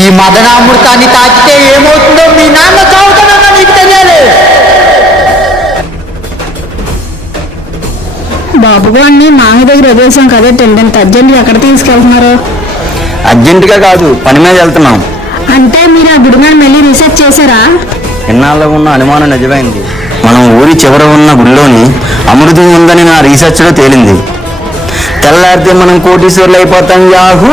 ఈ మదనామృతాన్ని తాకితే ఏమవుతుందో మీ నాన్న చావుతానన్నా నీకు తెలియాలి. బాబు గారిని మామ దగ్గర వదిలేసాం కదా, టెండెంట్ అర్జెంట్గా ఎక్కడ తీసుకెళ్తున్నారు? అర్జెంటుగా కాదు, పని మీద వెళ్తున్నాం. అంటే మీరు ఆ గుడి మీద మళ్ళీ రీసెర్చ్ చేశారా? ఇన్నాళ్ళ ఉన్న అనుమానం నిజమైంది. మనం ఊరి చివర ఉన్న గుడిలోని అమృతం ఉందని నా రీసెర్చ్లో తేలింది. తెల్లారితే మనం కోటీశ్వర్లు అయిపోతాం. యాహూ!